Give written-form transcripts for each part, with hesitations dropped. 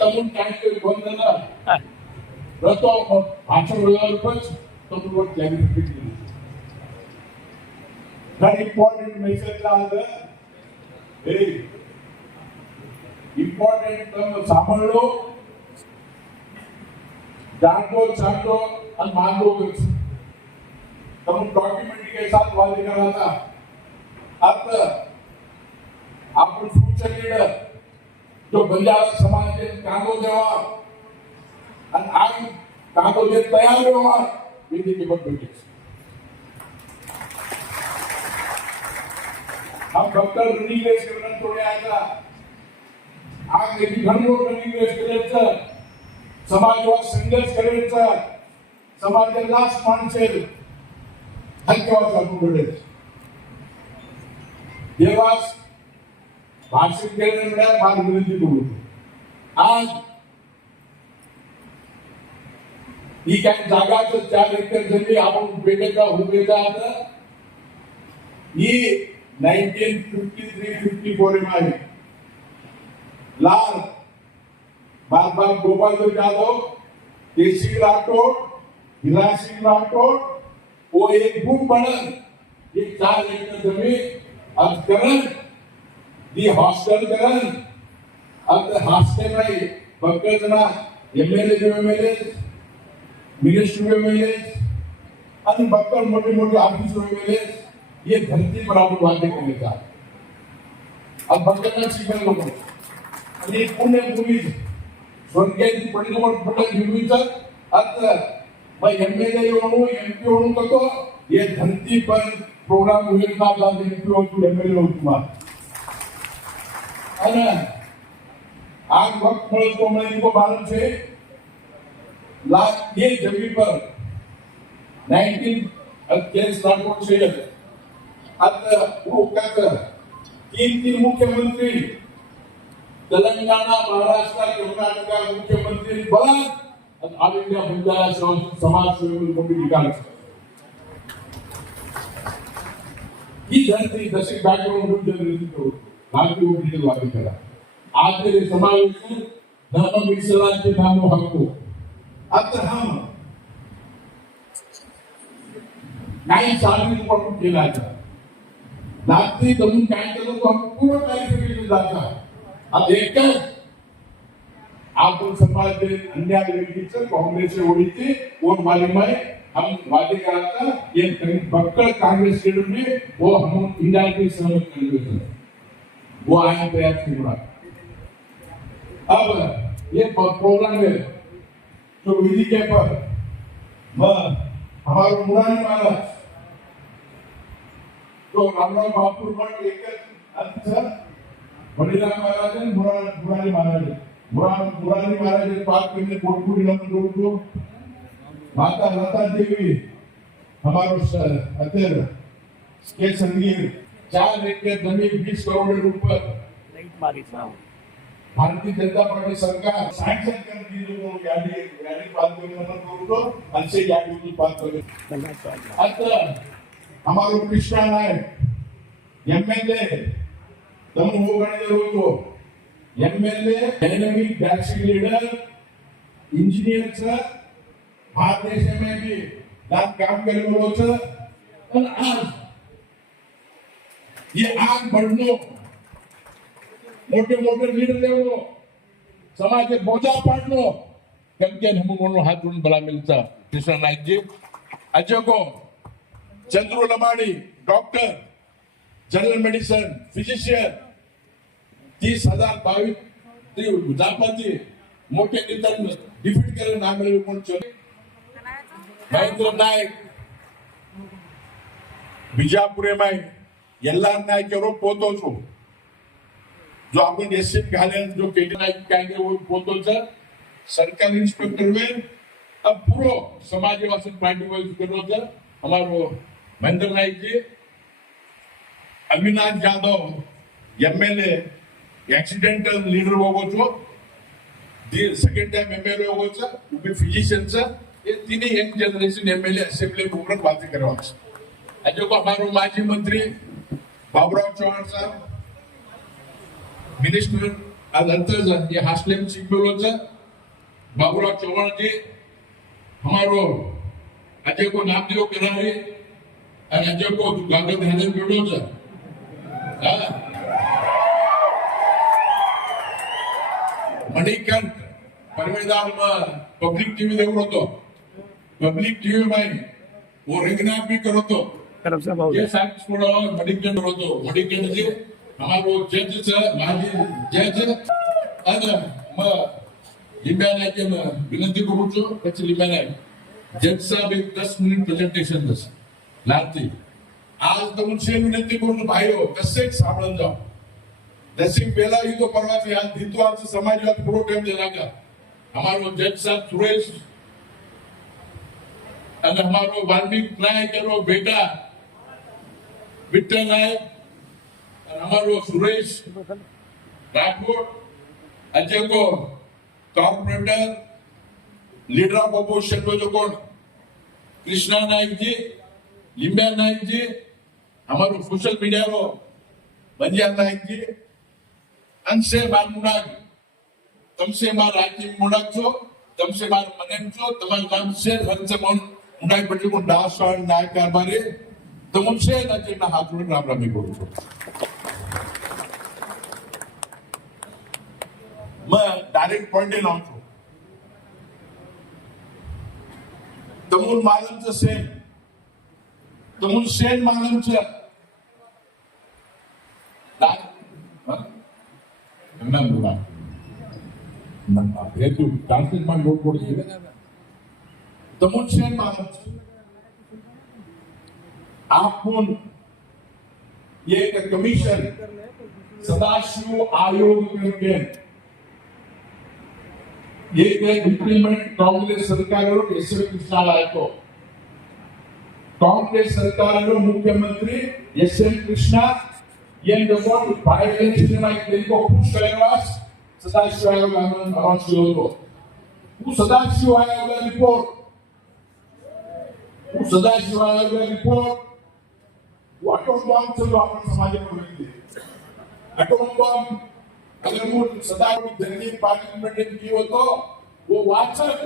तमुन काय ಬಂದಲ್ಲ ರತೋ ಭಾಷಣ ರೂಪಾಯಿ ತमुन ಕ್ಲಾರಿಫಿಕೇಶನ್ very important message ಆದ important સાંભળો जानो चाटो और मांगो तुम डॉक्यूमेंट के साथ वादे करा था अब आपण फ्यूचर लीडर जो बंजारा समाज के कागो देवा और आज कागो दे तैयार होवा विधि के बट बैठे हम डॉक्टर रणीलेश करना थोड़े आया आज यदि घणो रणीलेश करायचं समाजवाद संघर्ष करायचा समाजाला माणसे हक्कावर लागू पडेल जेव्हा भाषण केल्यानंतर फार विनंती करू आज ही काय जागाच 4 एकर जमीन आपण बेटेचा उभेचा आता ही 1953-54 में लाल बाबा गोपाल यादव केसी राठौड़ हिरा सिंह राठौड़ वो एक बुक बनल एक 4 एकर जमीन अब करण दी हॉस्टल करण अब हॉस्टल में बक्कजना एमएलए जो एमएलए मिनिस्टर एमएलए आणि बक्कल मोठे मोठे ऑफिसर एमएलए ये धरती पर आपण वादे करने का अब बक्कलना शिकल लोक आणि पुणे भूमी स्वर्गीय परिणाम पटेल भूमीचा अर्थ मैं एमएलए होणू एमपी होणू तो ये धरती पर प्रोग्राम हुए ना एमपी हो तू एमएलए हो तुम અને આ વખત ફળ કોમળી को बालन से लाख ये जमीन पर 19 राठौड़ से अब वो क्या कर 3 मुख्यमंत्री तेलंगाना महाराष्ट्र कर्नाटका मुख्यमंत्री बला ऑल इंडिया बंजारा समाज सेवक कमिटी का ही धरती दशक बैकग्राउंड जनरेशन को भारतीय डिजिटल वादी करा आज के समावेश धर्म विश्वास के नामों हक्को अब हम नहीं सार्वजनिक पर केला था रात्रि तुम काय करो तो हम पूरा क्लैरिफिकेशन दाता अब एक आपण समाज में अन्याय व्यक्तीचं काँग्रेसचे ओढीचे वोट मालिकाय हम वादे कराता ये बक्कल कांग्रेस के में वो हम इंडायरेक्टली सहमत कर देते वो आए तैयार किया अब ये प्रोग्राम है तो विधि के पर हमारे मुरारी महाराज तो रामराव बापू पर एक अच्छा वडीला महाराज मुरारी महाराज मुरारी महाराज बात करने कोटपुरी नंबर 2 माता लता देवी हमारो अतर के संगीत 4 एकर जमीन 20 करोड़ रुपए भारतीय जनता पार्टी सरकार सैंक्शन कर दी जो यानी बात करने नंबर 2 अच्छे यानी की बात करें आता हमारो कृष्णा नायक एमएलए तुम वो गणित हो MLA dynamic dashing leader engineer sir Bharat देश में भी दाद काम करने वालों से और आज ये आग बढ़नो मोटे मोटे लीडर लेवो समाज के बोझा पाड़नो क्योंकि हम उन्होंने हाथ उन बला मिलता कृष्ण नायक जी अजय को Chandru Lamadi doctor general medicine physician 30,022 जापाती मोटे निधन डिफीट करे नाम मिले कोण चले महेंद्र नायक बिजापुरे में ಎಲ್ಲಾರ ನಾಯಕರು ಪೋತೋಸು जो आपण एसएफ घालेन जो केटी नायक कायदे वो पोतोच सरकारी इंस्पेक्टर में अब पूरा समाजवासी पार्टी वाइज करो हमारो Mahendra Nayak ji Avinash Yadav MLA accidental leader होगो सेकंड टाइम एमएलए होगो फिजिशियन ये तीन young generation MLA assembly programme बातें करवा जो हमारो माजी मंत्री बाबूराव चौहान साहब मिनिस्टर आज अंतर ये हास्लेम सिंबल बाबूराव चौहान जी हमारो अजय को नाम दियो करावे और अजय को गागर ध्यान जोड़ो छ मणिकंठ परमेदार में पब्लिक टीवी देखो तो पब्लिक टीवी में वो रिंगनाथ भी करो तो ये साइंस पढ़ो मणिकंठ करो तो मणिकंठ जी हमारो जज छ माजी जज અને લીંબાના કે વિનંતી કરું છું પછી લીંબાના જજ સાહેબ એક 10 મિનિટ પ્રેઝન્ટેશન થશે લાલથી આજ તમને વિનંતી કરું છું ભાઈઓ દસેક સાંભળન જાઓ દસેક પહેલા ઈ તો પરવાથી આજ દીતવાર સમાજવાદ પૂરો ટાઈમ જે લાગા हमारो जज साहब सुरेश અને हमारो वाल्मीक नायक रो बेटा विठ्ठल नायक और हमारो सुरेश राठौड़ अजय को कॉर्पोरेटर लीडर ऑफ अपोजिशन को जो कौन कृष्णा नायक जी लिंबिया नायक जी हमारो सोशल मीडिया रो बंजिया नायक जी अंशे बामुनाग तमसे मार राजीव मुंडाक छो तमसे मार मनेम छो तमार नाम से हंसे मन मुंडाक पटेल को दास और नायक कारभारी तमसे नजे ना हाथ जोड़ राम रामी करू छो मैं डायरेक्ट पॉइंट लाऊं छो तमुल मालूम छे सेन तमुल सेन मालूम छे એમના બોલા એ તો ટ્રાન્સલેટમાં નોટ પડી છે તમુલ સેન માલूम छे आपन ये एक कमीशन सदाशिव आयोग करके ये इंप्लीमेंट कांग्रेस सरकार एस कृष्णा आयो कांग्रेस सरकार मुख्यमंत्री एस कृष्णा ये लोगों बाय इलेक्शन में इनको खुश करेवास सदाशिव आयोग अनाउंस किया वो सदाशिव आयोग रिपोर्ट वो सदाशिव आयोग रिपोर्ट वो एटॉम बॉम्ब चलो अपन समाज में मिलती एटॉम बॉम्ब अगर वो सदाशिव दिल्ली पार्लियामेंट में कियो तो वो वाचक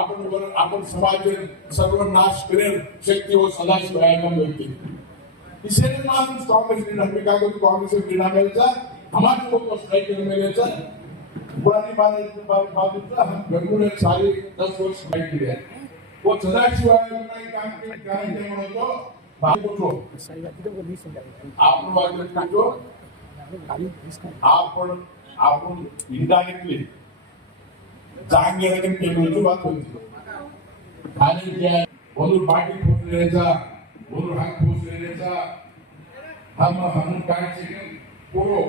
अपन समाज सर्वनाश करे शक्ति वो सदाशिव आयोग में मिलती इसे मालूम कांग्रेस ने नमिका को कांग्रेस ने बिना मिलता हमारे को स्ट्राइक में मिलेगा पुरानी बात हम बेंगलुरु सारी 10 वर्ष स्ट्राइक किया वो सदाशिव आयोग में काम के कारण तो बात पूछो आप पूछो आप इनडायरेक्टली जांगे लेकिन केवल बात होती खाली क्या बोलो पार्टी खोज लेगा बोलो हम खोज लेगा हम काय છે પૂરો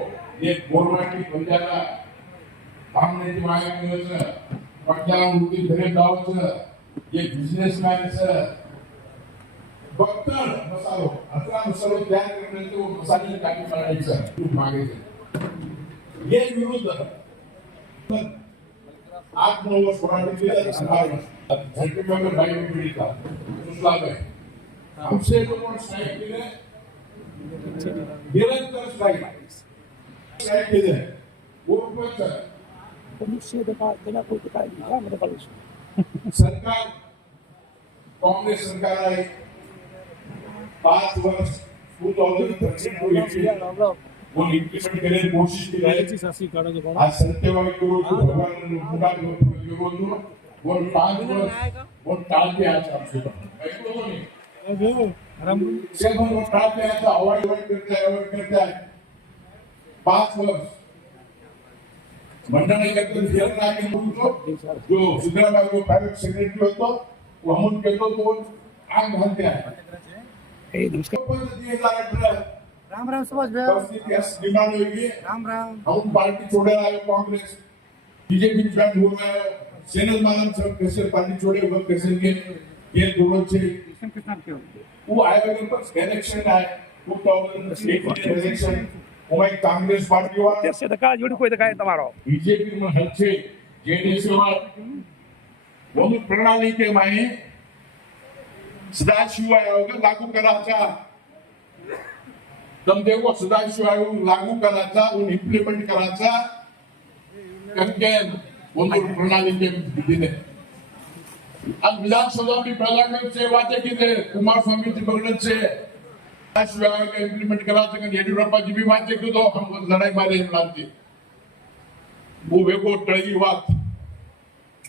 ये ગોરમાટી પંજાબા हमने जो आया છે પંજાબ ઉતી ઘરે દાવ છે ये बिजनेसमैन છે ડોક્ટર મસાલો અતરા મસાલો તૈયાર કરીને તો મસાલાની કાટી બનાવી છે ખૂબ માંગે છે ये विरुद्ध आप लोग स्वराज्य के झंडे में भाई पीड़ी का सुसला में हमसे लोगों ने स्ट्राइक किए निरंतर स्ट्राइक किए वो कुछ सरकार कांग्रेस सरकार आई 5 वर्ष 2013 को वो इम्प्लीमेंट करने की कोशिश की रही आज सत्यवादी को भगवान ने मुंडा को वो 5 वर्ष वो टाल के आज आपसे ऐसा तो नहीं जब हम टाल के आता अवॉइड करता है 5 वर्ष मंडल ने कहते हियर ना के मुझको जो सिद्धरामैया को प्राइवेट सेक्रेटरी होता वो हम कहते तो आग भरते हैं ए दूसरा पर 2018 राम राम समझ में डिमांड होगी राम राम हम पार्टी छोड़े आए कांग्रेस बीजेपी ज्वाइन हो रहा है सेनल मालूम सब कैसे पार्टी छोड़े वो कैसे के ये दोनों से कितना क्यों वो आए पर इलेक्शन आए 2018 इलेक्शन ओमे कांग्रेस पार्टी वाला तेरे से धक्का जोड़ी कोई धक्का है तुम्हारा बीजेपी में हलचे जेडीएस वाला वो प्रणाली के मायने सदाशिव आयोग लागू कराचा तम देखो सदाशिव आयोग लागू कराचा उन इम्प्लीमेंट कराचा करके ಒಂದು ಪ್ರಣಾಳಿಕೆ ಬಿದ್ದಿದೆ. आज विधानसभा में प्रधानमंत्री से वादे की थे, कुमारस्वामी जी बगल से इम्प्लीमेंट करा सकें, येडियुरप्पा जी भी वादे की तो हम लड़ाई मारे लड़ती वो वेगो टळी बात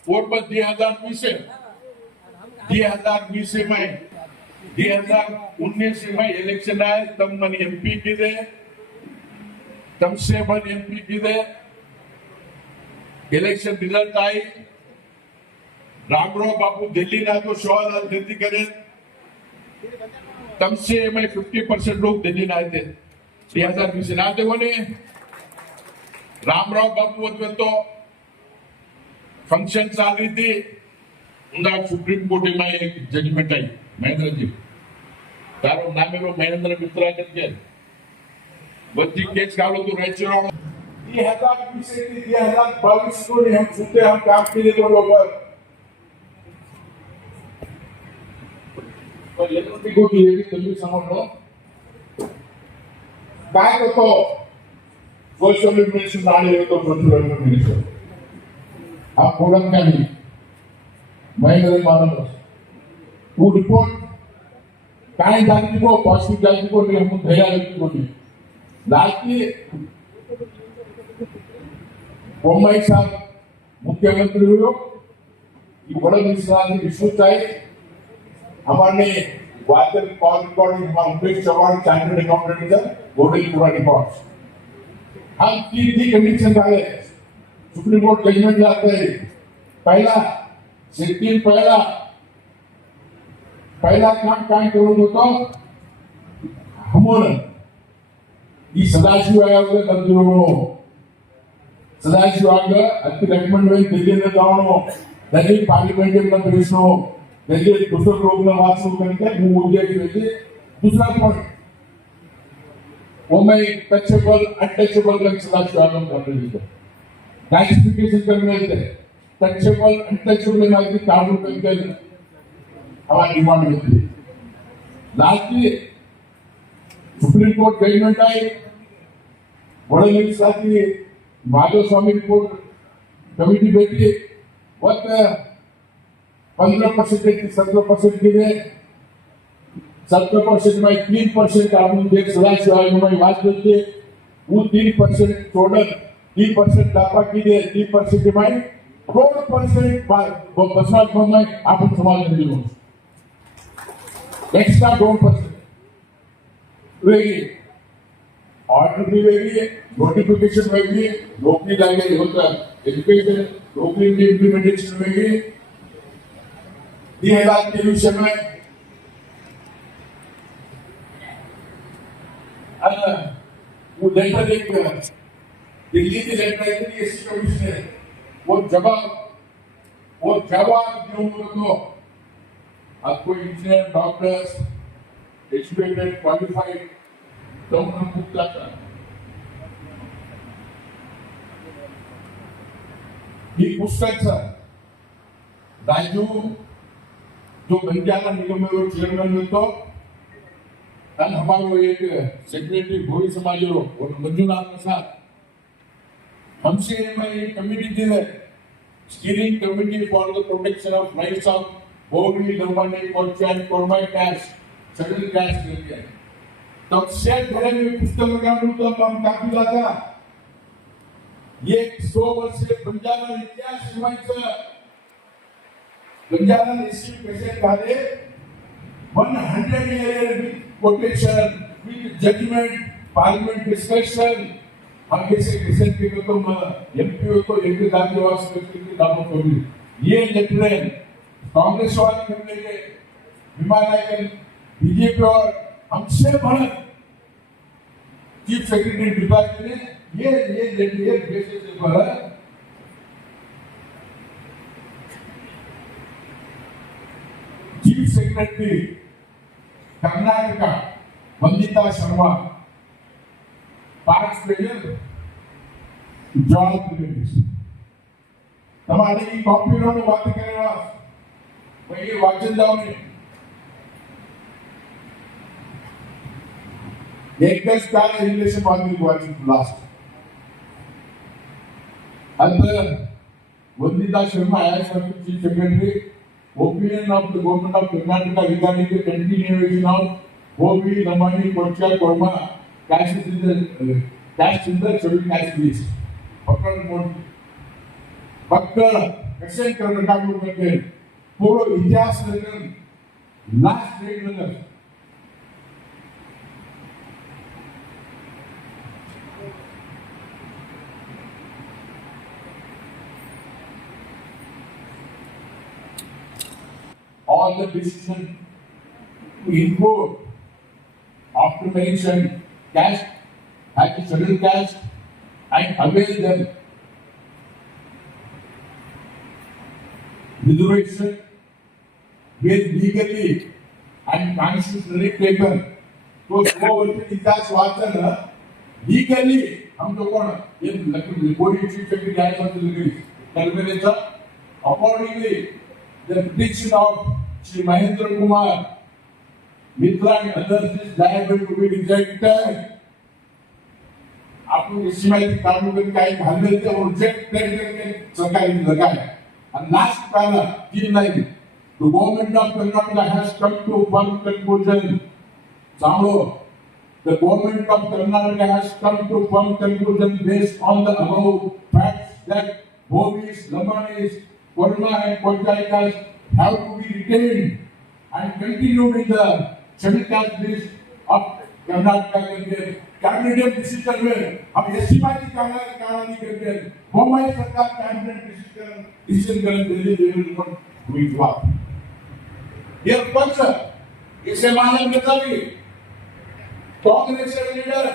वोट पर 2020 में 2019 में इलेक्शन आए तब मन एमपी की दे तब से मन एमपी की दे इलेक्शन रिजल्ट आई रामराव बापू दिल्ली ना तो 100,000 गिनती करे तब से मैं 50% लोग दिल्ली ना आए थे 2020 ना थे बोले रामराव बापू तो फंक्शन चाल रही थी उनका सुप्रीम कोर्ट में एक जजमेंट आई महेंद्र जी तारो नामे रो महेंद्र मित्रा करके बच्ची केस कालो तो रह चुका 2020 से 2022 को हम सुनते हम काम के लिए तो लोग गोष्टी तुम्ही समजलो काय करतो सोशल मिनिस्टर आले होतो सोशल मिनिस्टर हा प्रोग्राम काय नाही महेंद्र मानव वो रिपोर्ट काय जाती को पॉजिटिव जाती को हम दया को लाकी बोम्माई साहब मुख्यमंत्री हुए बड़ा मिश्रा विश्वत है हमारे water call recording Umesh Chauhan chartered accountant का बोर्डिंग पूरा रिकॉर्ड हम तीन कंडीशन डाले सुप्रीम कोर्ट जजमेंट लाते हैं पहला सिटीन पहला काम काय करून होतो हमोन ಈ ಸದಾಶಿವ ಆಯೋಗ ತಂದಿರೋನು ಸದಾಶಿವ ಆಯೋಗ ಅತಿ ರೆಕಮೆಂಡ್ वे दिल्ली में जाओ दिल्ली पार्लियामेंट में बैठो दिल्ली दूसरे लोग ने वासू करके मुझे भेजे दूसरा पॉइंट वो मैं टचेबल अनटचेबल का सदाशिव आयोग कर रही हूं क्लासिफिकेशन करने थे टचेबल अनटचेबल में की कानून करके हमारी डिमांड में थी लास्ट सुप्रीम कोर्ट जजमेंट आई बड़े साथी माधव स्वामी रिपोर्ट कमिटी बैठी वक्त 15% 17% के लिए 17% में 3% आपने देख सदाशिव आयोग में बात करते वो 3% टोटल 3% दापा की दे 3% में 4% बसवात में आप समाज में दिलो एक्स्ट्रा 2% वेगी ऑर्डर भी वेगी नोटिफिकेशन वेगी नौकरी लागे होता एजुकेशन नौकरी की इंप्लीमेंटेशन वेगी 2000 के विषय में वो लेटर एक दिल्ली की लेटर है एससी कमिश्नर वो जवाब दूंगा तो आपको इंजीनियर डॉक्टर्स एजुकेटेड क्वालिफाइड तो हम पूछता था ये पुस्तक सर राजू जो बंजारा निगम में वो चेयरमैन में तो और हमारो एक सेक्रेटरी भोई समाज रो और मंजुनाथ प्रसाद हमसे में एक कमिटी थी है steering committee for the protection of rights of बोगली नंबरनी कोर्चन कोरमाई कैश शेड्यूल कैश करके तब से थोड़े में पुस्तक का तो हम काफी लाता ये 100 वर्ष से बंजारा इतिहास हिमाचल बंजारा इसी कैसे काले 100 year quotation with judgment parliament discussion हम कैसे डिसाइड किया तो एमपी को एमपी दाखिलवास करके दामो कोई ये लेटर कांग्रेस वाले करने के हिमालय बीजेपी और हमसे बड़ा चीफ सेक्रेटरी डिपार्टमेंट ने ये लेटर बेसिस पर chief secretary Karnataka Vandita Sharma 5 page जवाब दिले તમારે ઈ કોમ્પ્યુટર નો વાત કરવા ભાઈ વાંચન જાવ ને એક જ કાલે રિલેશન વાંચી last Other Vandita Sharma as Chief Secretary, opinion of the government of Karnataka regarding the continuation of Gobi, Lamani, Kocha, Korma, caste in the scheduled caste list. Pakkal, Kashan Karnataka movement, Puro Ijas Lagan, last grade Lagan. All the decision to import after mention caste as a scheduled caste and avail them reservation with legally and constitutionally taken. तो वो वर्ष इतिहास वाचन legally हम तो कौन ये reporting chief secretary आया था तो लगी कलमेलेचा accordingly the petition of Shri Mahendra Kumar Mitra and others is liable to be rejected. आप लोग इसी में काम करके काही भांडे थे और रिजेक्ट करके सरकार ने लगाया. And last para तीन line. The government of Karnataka has come to one conclusion. Samlo, the government of Karnataka has come to one conclusion based on the above facts that Bobis, Lamanis, Korma and Kochaikas have to be retained and continue with the scheduled caste list of Karnataka. Cabinet decision में अब एससी की कारणा नहीं करके मुंबई सरकार cabinet decision करने दिल्ली लेवल पर हुई बात ये पक्ष इसे मानव नेता भी कांग्रेस के लीडर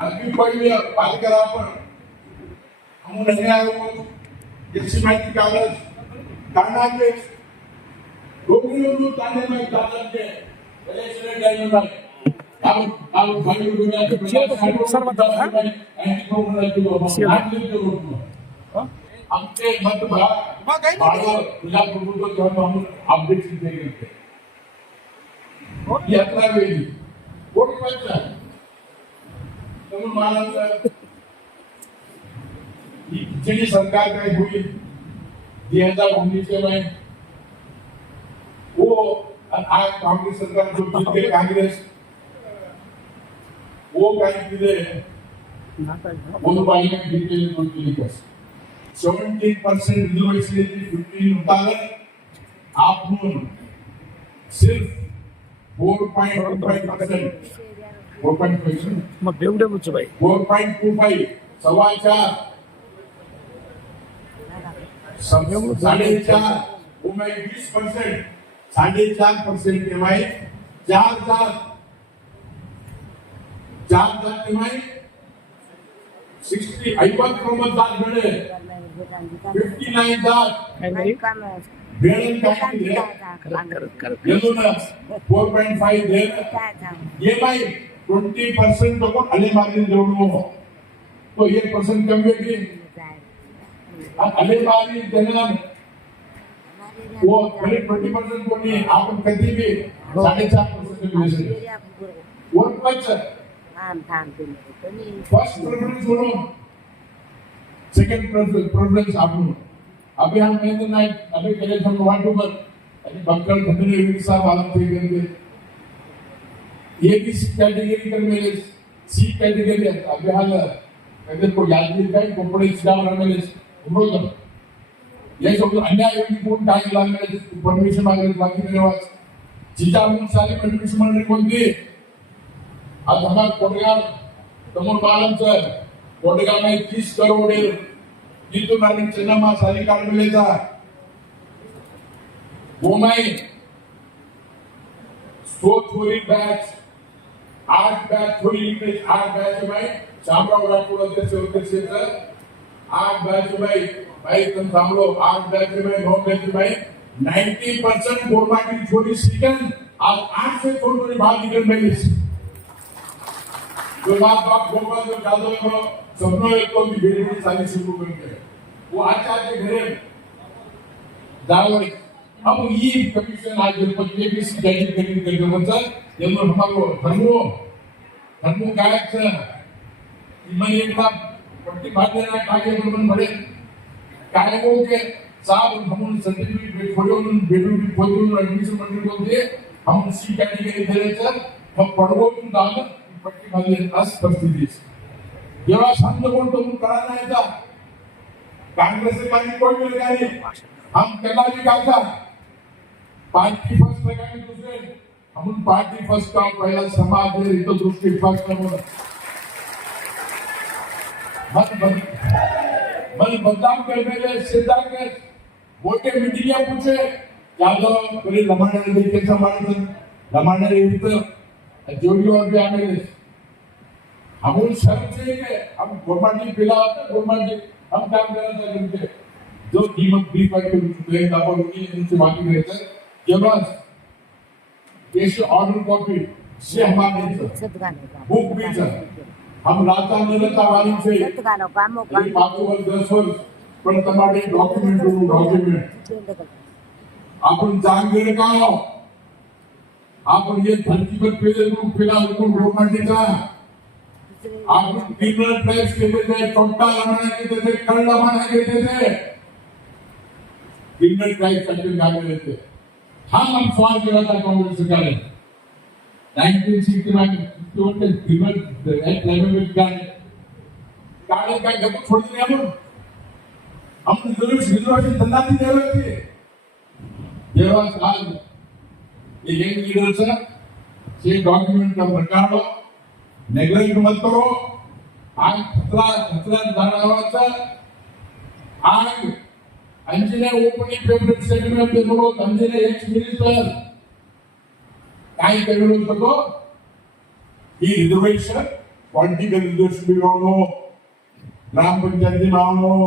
अभी पहले बात करा पर हम नहीं आए वो एससी की कारणा के रोगियों को ताने में कारणा के इलेक्शन टाइम में अब भाई दुनिया के हमसे मत जिला प्रभुत्व जो हम अपडेट देंगे यात्रा वेली कोटी पंचा तुम मालूम है ये सरकार का हुई 2019 में वो आज कांग्रेस सरकार जो जीत के कांग्रेस वो काही दिले वो पार्लियामेंट डिटेल नोटिफिकेशन 17% रिजर्वेशन 15 होता आपने सिर्फ 4.25% 4.25 मग बेवडे बुच भाई 4.25 सवाचा 4.5 वो में 20% 4.5% के भाई 4,000 के भाई 60 51 मतदान मिले 59,000 बेलन का ये तो ना 4.5 दे ये भाई 20% तो कौन अले मार्जिन जोड़ो तो ये परसेंट कम होगी अले मार्जिन देना वो पहले 20% को नहीं आप कभी भी 4.5% मिल सकते वो बच्चा फर्स्ट प्रेफरेंस बोलो सेकंड प्रेफरेंस आप लोग अभी हम महेंद्र नाइट अभी करें हम वार्ड पर अभी बक्कल भद्रे एक साथ आलम थे करके ये भी कैटेगरी कर मेरे सी कैटेगरी अभी हाल अगर को याद नहीं का कोपड़े स्टाफ रमेले उम्र ये सब अन्याय होगी पूर्ण टाइम लागले परमिशन मांगले बाकी मेरे पास जीता हम सारे परमिशन मांगने को दी आज हमारा कोटगांव तमोल पालन सर कोटगांव में 30 करोड़ जीतू नानी चन्नमा सारी कार्ड मिलेगा वो में 100 थोड़ी बैच 8 बैच थोड़ी इंग्लिश 8 बैच में शामराव राठौड़ अध्यक्ष से 8 बैच में भाई तुम सामलो 8 बैच में 9 बैच में 90% गोरमा की छोटी सीकन आज 8 से थोड़ी भाग निकल में जो बात गोपाल जो जादव को सपनों एक तो भी बेटी सारी शुरू करके वो आचार्य के घरे दावरी अब ये कमीशन आज पर ये भी स्टडी करके मतलब ये लोग हमारे धर्मों गायक से इमन एक बार पट्टी बांधने ना कागे बन बड़े कागे को के साहब हम सर्टिफिकेट फोटो बेडरूम भी फोटो एडमिशन मंडल को दे हम सी कैटेगरी दे रहे सर हम पढ़वो तुम दान पट्टी बांधने अस परिस्थिति जेव्हा संत बोलतो तुम कळा नाही का कांग्रेस काही कोण मिळगा नाही हम केला भी काका पार्टी फर्स्ट लगाने दूसरे हम पार्टी फर्स्ट का पहला समाज है तो दूसरी फर्स्ट का मन बदनाम करने के सीधा के मोटे मीडिया पूछे यादव पहले लमाने देखे समाने लमाने इधर जोड़ी और भी आने दे हम उन शर्त से के हम गवर्नमेंट पिला गवर्नमेंट हम काम करना चाहते जो कीमत भी पर के रुपए का और उनसे बाकी रहता है जब ये ऑर्डर कॉपी से हमारे बुक भी सर हम राता नरता वाली से एक बातों पर 10 वर्ष पण તમારે डॉक्यूमेंट आपण जांगेर का आपण ये धरती पर पहले लोग फिला उनको रोमांटिका आपण क्रिमिनल ट्राइब्स के थे टोटा लमाने के थे कल लमाने के थे क्रिमिनल ट्राइब्स एक्ट कागज थे हम सवाल किया था कांग्रेस सरकार ने 1969 टोटल क्रिमिनल एक्ट लेवल का कागज का जब छोड़ दिया हम रिजर्वेशन धंधा नहीं दे रहे थे जेव्हा आज ये यंग लीडर्स से डॉक्यूमेंट का प्रकार नेग्लेक्ट मत करो आज खतरा जाणवाचा आज अंजने ओपनिंग फेवरेट सेगमेंट पे लोग अंजने एक्स मिनिस्टर काय करू शकतो ही रिजर्वेशन पॉलिटिकल रिजर्वेशन बिरोनो ग्राम पंचायती नावनो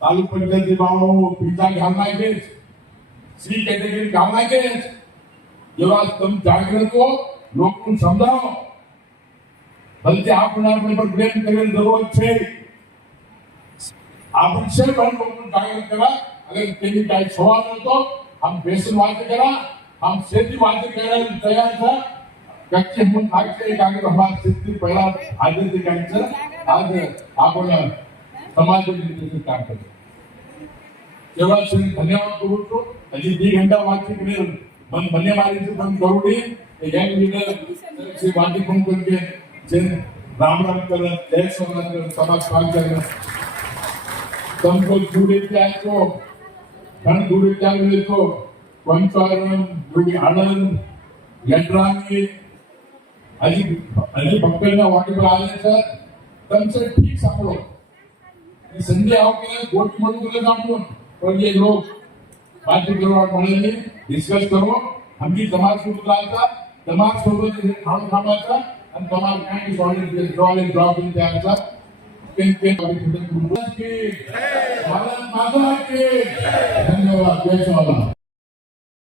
तालुक पंचायती नावनो पिता घालनायचे सी कैटेगरी घालनायचे जेव्हा तुम जागृत हो लोगों समजाओ बल्कि आपण पर ब्लेम करेल जरूरत છે आपण से पण लोगों जागृत करा अगर तेरी काय सवाल हो तो हम बेसन बात करा हम सीधी बात करायला तयार था कच्चे हम आगे एक आगे हमारा सीधी पहला आगे से कायचं आज आपण समाज के काम करतो जेव्हा श्री धन्यवाद करू अजी 2 घंटा बातचीत करेल मन बने मारी से बंद करू दी यंग लीडर से बात फोन करके जन राम राम कर जय सोमनाथ कर समाज काम करना तुमको जुड़े क्या को धन जुड़े क्या ले को पंचायत जुड़ी आनंद यंत्रांगी अजी भक्तों वाटे पर आले सर तुमसे ठीक सापड़ो संजय आओ के गोटी मणु के जाऊं और ये लोग बातचीत करो और बोले डिस्कस करो हम भी समाज को बुलाता समाज सोबत काम कामाचा आणि समाज काय सॉलिड जॉब इन त्यांचा भारत माता की धन्यवाद जय सोमनाथ